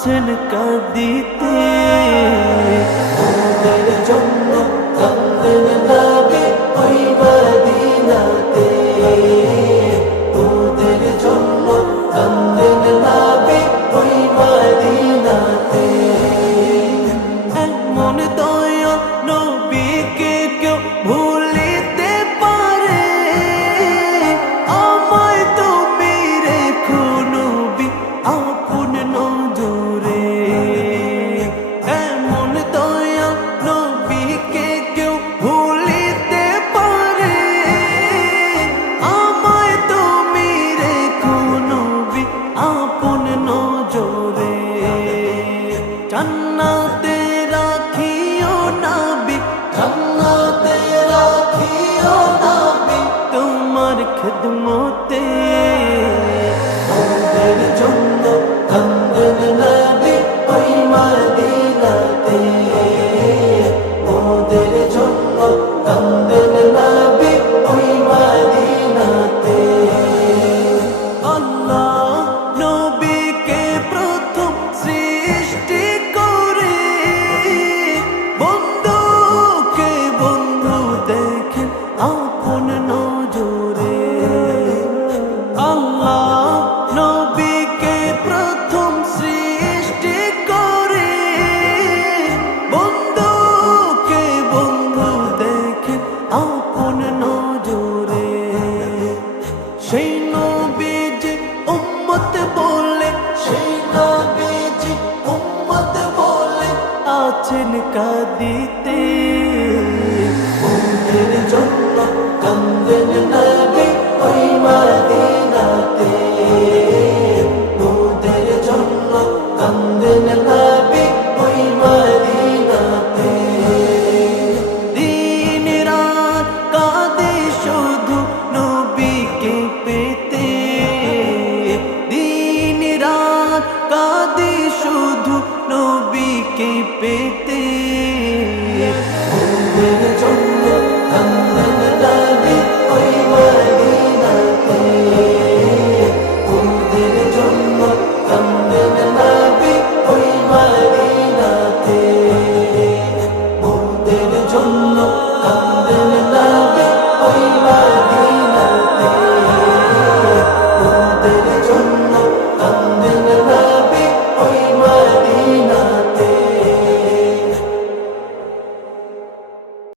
আছেন কাঁদিতে। ওদের জন্য কান্দেন নবী ওই মদিনাতে, ওদের জন্য কান্দেন নবী ওই মদিনাতে। এমন দয়া নবীকে কেউ ভুলিতে পারে? আমায় তুমি রেখো নবী আপন নজরে। এমন দয়া নবীকে কেউ ভুলিতে পারে? আমায় তুমি রেখো নবী আপন নজরে। জান্নাতে রাখিও নবী, জান্নাতে রাখিও নবী তোমার খিদমতে। ওদের জন্য কান্দেন নবী ওই মদিনাতে, ওদের জন্য কান্দেন নবী ওই মদিনাতে। আল্লাহ নবীকে প্রথম সৃষ্টি করে বন্ধুকে বন্ধু দেখেন আপন নজরে। আল্লাহ নবীকে প্রথম সৃষ্টি করে বন্ধুকে বন্ধু দেখেন আপন নজরে। সেই নবীজি উম্মত বলে, সেই নবীজি উম্মত বলে আছেন কাঁদিতে।